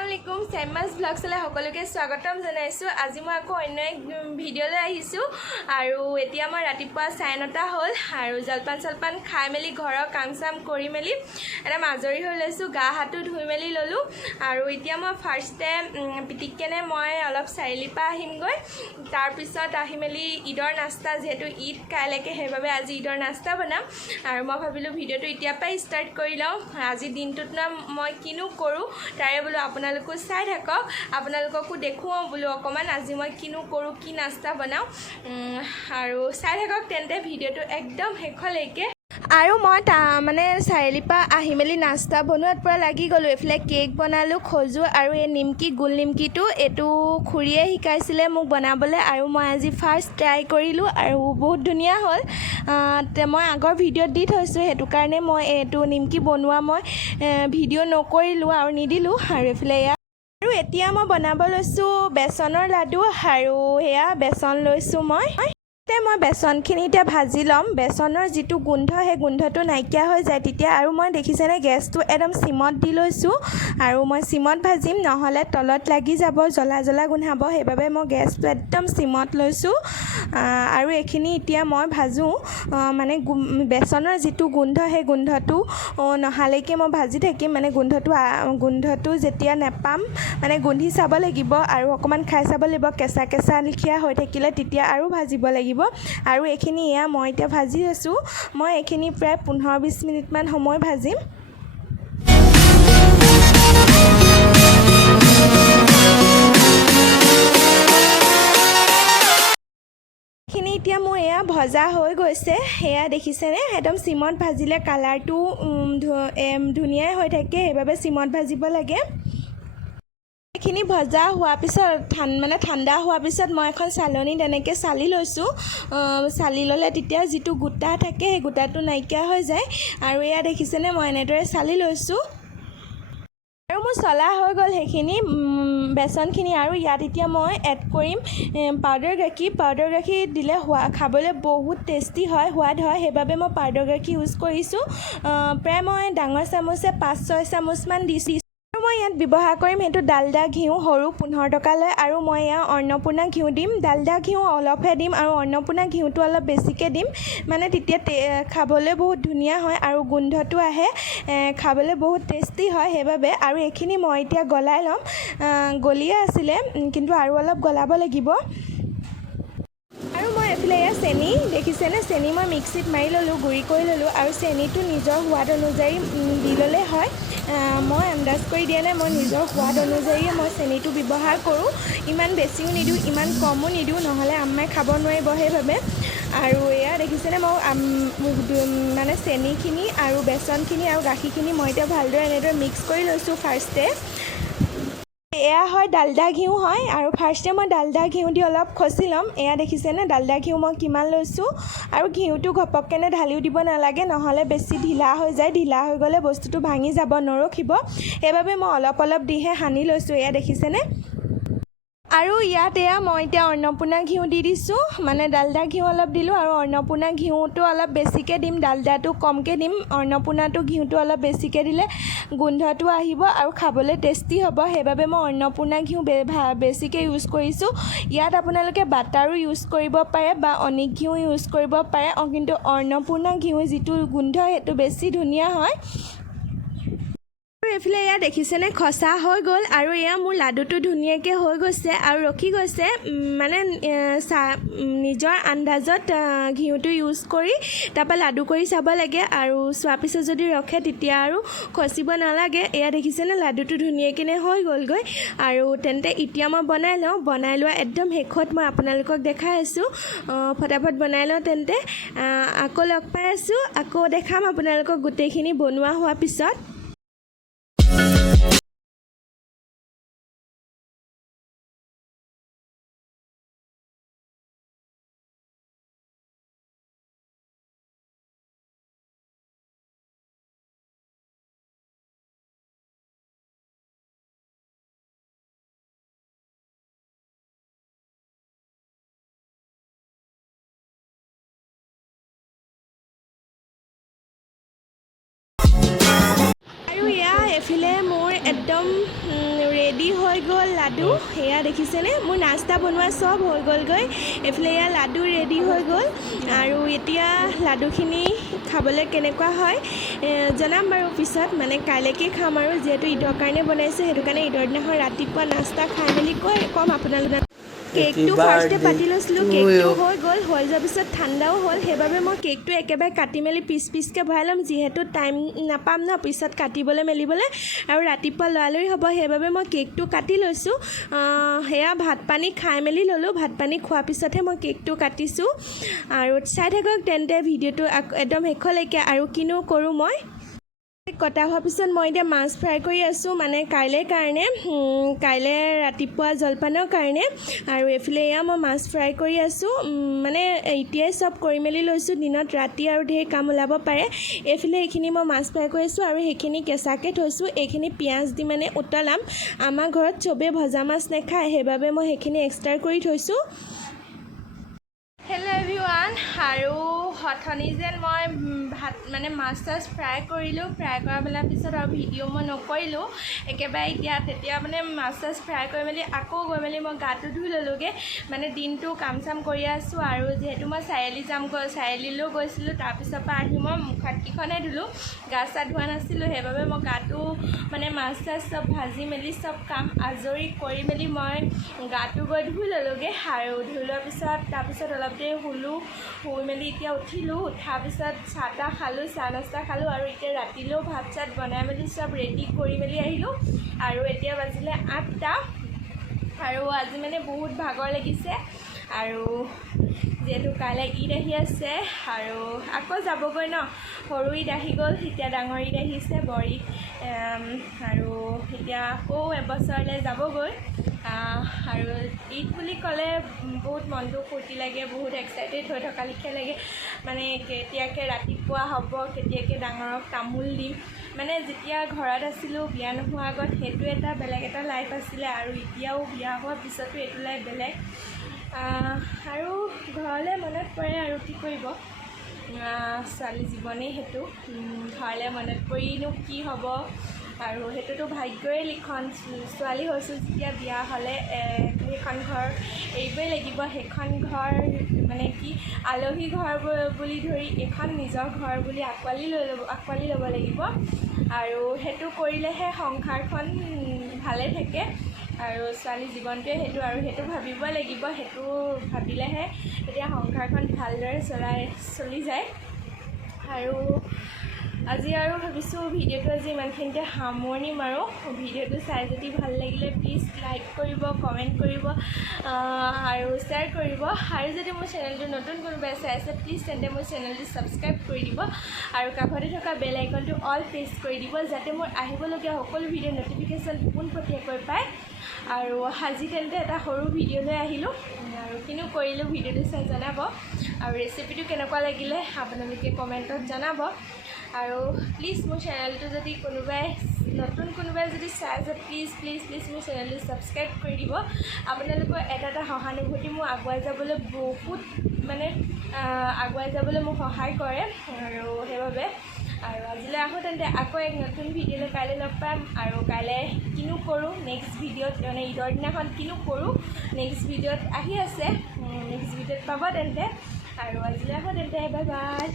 আসসালামু আলাইকুম চেম্মাস ব্লগছলৈ সকলোকে স্বাগতম জনাইছোঁ। আজি মই আকৌ অন্য এক ভিডিঅ'লৈ আহিছোঁ আৰু এতিয়া মই ৰাতিপুৱা 9:30 হ'ল আৰু জলপান খাই মেলি ঘৰৰ কাম চাম কৰি মেলি একদম আজৰি হৈ লৈছোঁ। গা হাতো ধুই মেলি ল'লোঁ আৰু এতিয়া মই ফাৰ্ষ্টে পিটিককেনে মই অলপ চাৰিআলিৰ পৰা আহিমগৈ। তাৰপিছত আহি মেলি ঈদৰ নাস্তা, যিহেতু ঈদ কাইলৈকে, সেইবাবে আজি ঈদৰ নাস্তা বনাম আৰু মই ভাবিলোঁ ভিডিঅ'টো এতিয়াৰ পৰাই ষ্টাৰ্ট কৰি লওঁ। আজিৰ দিনটোত মই কিনো কৰোঁ তাৰে বোলো আপোনালোকো চাই থাকক, আপোনালোককো দেখুৱাওঁ বোলো অকণমান আজি মই কিনো কৰোঁ, কি নাস্তা বনাওঁ আৰু চাই থাকক তেন্তে ভিডিঅ'টো একদম শেষলৈকে। আৰু মই মানে চাৰিআলিৰ পৰা আহি মেলি নাস্তা বনোৱাত পূৰা লাগি গ'লোঁ। এইফালে কেক বনালোঁ, খজু আৰু এই নিমকি, গোল নিমকিটো এইটো খুৰীয়ে শিকাইছিলে মোক বনাবলৈ আৰু মই আজি ফাৰ্ষ্ট ট্ৰাই কৰিলোঁ আৰু বহুত ধুনীয়া হ'ল। মই আগৰ ভিডিঅ'ত দি থৈছোঁ, সেইটো কাৰণে মই এইটো নিমকি বনোৱা মই ভিডিঅ' নকৰিলোঁ আৰু নিদিলোঁ। আৰু এইফালে এয়া আৰু এতিয়া মই বনাব লৈছোঁ বেচনৰ লাডু আৰু সেয়া বেচন লৈছোঁ মই বেচনখিনি এতিয়া ভাজি ল'ম। বেচনৰ যিটো গোন্ধ, সেই গোন্ধটো নাইকিয়া হৈ যায় তেতিয়া। আৰু মই দেখিছেনে গেছটো একদম চিমত দি লৈছোঁ আৰু মই চিমত ভাজিম, নহ'লে তলত লাগি যাব, জ্বলা জ্বলা গোন্ধাব, সেইবাবে মই গেছটো একদম চিমত লৈছোঁ। আৰু এইখিনি এতিয়া মই ভাজোঁ, মানে বেচনৰ যিটো গোন্ধ, সেই গোন্ধটো নহালৈকে মই ভাজি থাকিম। মানে গোন্ধটো যেতিয়া নেপাম, মানে গোন্ধি চাব লাগিব আৰু অকণমান খাই চাব লাগিব। কেঁচা কেঁচা লেখীয়া হৈ থাকিলে তেতিয়া আৰু ভাজিব লাগিব। আৰু এইখিনি মই এতিয়া ভাজি আছোঁ। মই এইখিনি প্ৰায় 15-20 মিনিটমান সময় ভাজিম। এইখিনি এতিয়া মোৰ এয়া ভজা হৈ গৈছে, সেয়া দেখিছেনে? একদম চিমত ভাজিলে কালাৰটো ধুনীয়াই হৈ থাকে, সেইবাবে চিমত ভাজিব লাগে। এইখিনি ভজা হোৱাৰ পিছত ঠাণ্ডা হোৱাৰ পিছত মই এখন চালনী তেনেকৈ চালি লৈছোঁ। চালি ল'লে তেতিয়া যিটো গোটা থাকে সেই গোটাটো নাইকিয়া হৈ যায়। আৰু এয়া দেখিছেনে মই এনেদৰে চালি লৈছোঁ আৰু মোৰ চলা হৈ গ'ল সেইখিনি বেচনখিনি। আৰু ইয়াত এতিয়া মই এড কৰিম পাউডাৰ গাখীৰ। পাউডাৰ গাখীৰ দিলে খাবলৈ বহুত টেষ্টি হয়, সোৱাদ হয়, সেইবাবে মই পাউডাৰ গাখীৰ ইউজ কৰিছোঁ। প্ৰায় মই ডাঙৰ চামুচে 5-6 চামুচমান দিছোঁ। আৰু মই ইয়াত ব্যৱহাৰ কৰিম সেইটো ডালদা ঘিউ, সৰু 15 টকা লয়। আৰু মই ইয়াত অন্নপূৰ্ণা ঘিউ দিম। ডালদা ঘিউ অলপহে দিম আৰু অন্নপূৰ্ণা ঘিউটো অলপ বেছিকৈ দিম, মানে তেতিয়া খাবলৈ বহুত ধুনীয়া হয় আৰু গোন্ধটো আহে, খাবলৈ বহুত টেষ্টি হয় সেইবাবে। আৰু এইখিনি মই এতিয়া গলাই ল'ম। গলিয়ে আছিলে কিন্তু আৰু অলপ গলাব লাগিব। আৰু মই এইফালে এয়া চেনি দেখিছেনে? চেনি মই মিক্সিত মাৰি ল'লোঁ, গুড়ি কৰি ল'লোঁ। আৰু চেনিটো নিজৰ সোৱাদ অনুযায়ী দি ল'লে হয়। মই আন্দাজ কৰি দিয়া নাই, মই নিজৰ সোৱাদ অনুযায়ীয়ে মই চেনিটো ব্যৱহাৰ কৰোঁ। ইমান বেছিও নিদিওঁ, ইমান কমো নিদিওঁ, নহ'লে আম্মাই খাব নোৱাৰিব সেইবাবে। আৰু এয়া দেখিছেনে মই মানে চেনিখিনি আৰু বেচনখিনি আৰু গাখীৰখিনি মই এতিয়া ভালদৰে এনেদৰে মিক্স কৰি লৈছোঁ ফাৰ্ষ্টে। এয়া হয় ডালদা ঘিউ হয় আৰু ফাৰ্ষ্টে মই ডালদা ঘিউ দি অলপ খচি ল'ম। এয়া দেখিছেনে ডালদা ঘিউ মই কিমান লৈছোঁ। আৰু ঘিউটো ঘপককেনে ঢালিও দিব নালাগে, নহ'লে বেছি ঢিলা হৈ যায়। ঢিলা হৈ গ'লে বস্তুটো ভাঙি যাব, নৰখিব, সেইবাবে মই অলপ অলপ দিহে সানি লৈছোঁ। এয়া দেখিছেনে? আৰু ইয়াত মই এতিয়া অন্নপূৰ্ণা ঘিউ দি দিছোঁ, মানে ডালদা ঘিউ অলপ দিলোঁ আৰু অন্নপূৰ্ণা ঘিউটো অলপ বেছিকৈ দিম, ডালদাটো কমকৈ দিম। অন্নপূৰ্ণাটো ঘিউটো অলপ বেছিকৈ দিলে গোন্ধটো আহিব আৰু খাবলৈ টেষ্টি হ'ব, সেইবাবে মই অন্নপূৰ্ণা ঘিউ বেছিকৈ ইউজ কৰিছোঁ। ইয়াত আপোনালোকে বাটাৰো ইউজ কৰিব পাৰে বা অনিক ঘিউ ইউজ কৰিব পাৰে, কিন্তু অন্নপূৰ্ণা ঘিউ যিটো গোন্ধ সেইটো বেছি ধুনীয়া হয়। আৰু এইফালে এয়া দেখিছেনে খচা হৈ গ'ল আৰু এয়া মোৰ লাডুটো ধুনীয়াকৈ হৈ গৈছে আৰু ৰখি গৈছে। মানে নিজৰ আন্দাজত ঘিউটো ইউজ কৰি তাৰপৰা লাডু কৰি চাব লাগে আৰু চোৱাৰ পিছত যদি ৰখে তেতিয়া আৰু খচিব নালাগে। এয়া দেখিছেনে লাডুটো ধুনীয়াকৈ হৈ গ'লগৈ। আৰু তেন্তে এতিয়া মই বনাই লওঁ। বনাই লোৱা একদম শেষত মই আপোনালোকক দেখাই আছোঁ। ফটাফট বনাই লওঁ তেন্তে। আকৌ লগ পাই আছোঁ, আকৌ দেখাম আপোনালোকক গোটেইখিনি বনোৱা হোৱাৰ পিছত। আৰু এয়া এফালে মোৰ একদম ৰেডি হৈ গ'ল লাডু সেয়া দেখিছেনে মোৰ নাস্তা বনোৱা চব হৈ গ'লগৈ এইফালে এয়া লাডু ৰেডি হৈ গ'ল আৰু এতিয়া লাডুখিনি খাবলৈ কেনেকুৱা হয় জনাম বাৰু পিছত মানে কাইলৈকে খাম আৰু যিহেতু ঈদৰ কাৰণে বনাইছোঁ সেইটো কাৰণে ঈদৰ দিনাখন ৰাতিপুৱা নাস্তা খাই মেলি ক'ম আপোনালোকক কেকটো ফাৰ্ষ্টে পাতি লৈছিলোঁ কেকটো হৈ গ'ল হৈ যোৱাৰ পিছত ঠাণ্ডাও হ'ল সেইবাবে মই কেকটো একেবাৰে কাটি মেলি পিচকৈ ভৰাই ল'ম যিহেতু টাইম নাপাম ন পিছত কাটিবলৈ মেলিবলৈ আৰু ৰাতিপুৱা লৰালৰি হ'ব সেইবাবে মই কেকটো কাটি লৈছোঁ সেয়া ভাত পানী খাই মেলি ল'লোঁ ভাত পানী খোৱাৰ পিছতহে মই কেকটো কাটিছোঁ আৰু চাই থাকক তেন্তে ভিডিঅ'টো একদম শেষলৈকে আৰু কিনো কৰোঁ মই কটা হোৱাৰ পিছত মই এতিয়া মাছ ফ্ৰাই কৰি আছোঁ মানে কাইলৈ কাৰণে কাইলৈ ৰাতিপুৱা জলপানৰ কাৰণে আৰু এইফালে এয়া মই মাছ ফ্ৰাই কৰি আছোঁ মানে এতিয়াই চব কৰি মেলি লৈছোঁ দিনত ৰাতি আৰু ঢেৰ কাম ওলাব পাৰে এইফালে এইখিনি মই মাছ ফ্ৰাই কৰি আছোঁ আৰু সেইখিনি কেঁচাকৈ থৈছোঁ এইখিনি পিঁয়াজ দি মানে উতলাম আমাৰ ঘৰত চবেই ভজা মাছ নাখায় সেইবাবে মই সেইখিনি এক্সট্ৰা কৰি থৈছোঁ হেল্ল' এভৰিৱান আৰু হঠনি যেন মই ভাত মানে মাছ চাছ ফ্ৰাই কৰিলোঁ ফ্ৰাই কৰা পেলাৰ পিছত আৰু ভিডিঅ' মই নকৰিলোঁ একেবাৰে তেতিয়া মানে মাছ চাছ ফ্ৰাই কৰি মেলি আকৌ গৈ মেলি মই গাটো ধুই ল'লোঁগৈ মানে দিনটো কাম চাম কৰি আছোঁ আৰু যিহেতু মই চাৰিআলিলৈও গৈছিলোঁ তাৰপিছৰ পৰা আহি মই মুখ হাতকেইখনহে ধুলোঁ গা চা ধোৱা নাছিলোঁ সেইবাবে মই গাটো মানে মাছ চাছ চব ভাজি মেলি চব কাম আজৰি কৰি মেলি মই গাটো গৈ ধুই ল'লোঁগৈ আৰু ধুই লোৱাৰ পিছত তাৰপিছত অলপ দেৰি শুই মেলি এতিয়া উঠিলোঁ উঠাৰ পিছত চাহ তাহ খালোঁ চাহ নাস্তা খালোঁ আৰু এতিয়া ৰাতিলৈও ভাত চাত বনাই মেলি চব ৰেডি কৰি মেলি আহিলোঁ আৰু এতিয়া বাজিলে 8টা আৰু আজি মানে বহুত ভাগৰ লাগিছে আৰু যিহেতু কাইলৈ ঈদ আহি আছে আৰু আকৌ যাবগৈ ন সৰু ঈদ আহি গ'ল এতিয়া ডাঙৰ ঈদ আহিছে বৰ ঈদ আৰু এতিয়া আকৌ এবছৰলৈ যাবগৈ আৰু ঈদ বুলি ক'লে বহুত মনটো ফূৰ্তি লাগে বহুত এক্সাইটেড হৈ থকা লিখীয়া লাগে মানে কেতিয়াকৈ ৰাতিপুৱা হ'ব কেতিয়াকৈ ডাঙৰক তামোল দিম মানে যেতিয়া ঘৰত আছিলোঁ বিয়া নোহোৱাৰ আগত সেইটো এটা বেলেগ এটা লাইফ আছিলে আৰু এতিয়াও বিয়া হোৱাৰ পিছতো এইটো লাইফ বেলেগ আৰু ঘৰলৈ মনত পৰে আৰু কি কৰিব ছোৱালী জীৱনেই সেইটো ঘৰলৈ মনত পৰিনো কি হ'ব আৰু সেইটোতো ভাগ্যৰে লিখন ছোৱালী হৈছোঁ যেতিয়া বিয়া হ'লে সেইখন ঘৰ এৰিবই লাগিব সেইখন ঘৰ মানে কি আলহী ঘৰ বুলি ধৰি এইখন নিজৰ ঘৰ বুলি আঁকোৱালি ল'ব লাগিব আৰু সেইটো কৰিলেহে সংসাৰখন ভালে থাকে আৰু ছোৱালী জীৱনটোৱে সেইটো আৰু সেইটো ভাবিব লাগিব সেইটো ভাবিলেহে তেতিয়া সংসাৰখন ভালদৰে চলি যায় আৰু আজি আৰু ভাবিছোঁ ভিডিঅ'টো আজি ইমানখিনিতে সামৰণি মাৰোঁ ভিডিঅ'টো চাই যদি ভাল লাগিলে প্লিজ লাইক কৰিব কমেণ্ট কৰিব আৰু শ্বেয়াৰ কৰিব আৰু যদি মোৰ চেনেলটো নতুন কোনোবাই চাই আছে প্লিজ তেন্তে মোৰ চেনেলটো ছাবস্ক্ৰাইব কৰি দিব আৰু কাষতে থকা বেল আইকনটো অল প্ৰেছ কৰি দিব যাতে মোৰ আহিবলগীয়া সকলো ভিডিঅ' ন'টিফিকেশ্যন পোনপটীয়াকৈ পায় আৰু আজি তেন্তে এটা সৰু ভিডিঅ' লৈ আহিলোঁ আৰু কিনো কৰিলোঁ ভিডিঅ'টো চাই জনাব আৰু ৰেচিপিটো কেনেকুৱা লাগিলে আপোনালোকে কমেণ্টত জনাব আৰু প্লিজ মোৰ চেনেলটো যদি নতুন কোনোবাই যদি চাই আছে প্লিজ মোৰ চেনেলটো ছাবস্ক্ৰাইব কৰি দিব আপোনালোকৰ এটা সহানুভূতি মোৰ আগুৱাই যাবলৈ বহুত মানে আগুৱাই যাবলৈ মোক সহায় কৰে আৰু সেইবাবে আৰু আজিলৈ আহোঁ তেন্তে আকৌ এক নতুন ভিডিঅ'লৈ কাইলৈ লগ পাম আৰু কাইলৈ কিনো কৰোঁ নেক্সট ভিডিঅ'ত মানে ঈদৰ দিনাখন কিনো কৰোঁ নেক্সট ভিডিঅ'ত আহি আছে নেক্সট ভিডিঅ'ত পাব তেন্তে আৰু আজিলৈ আহোঁ তেন্তে বাই বাই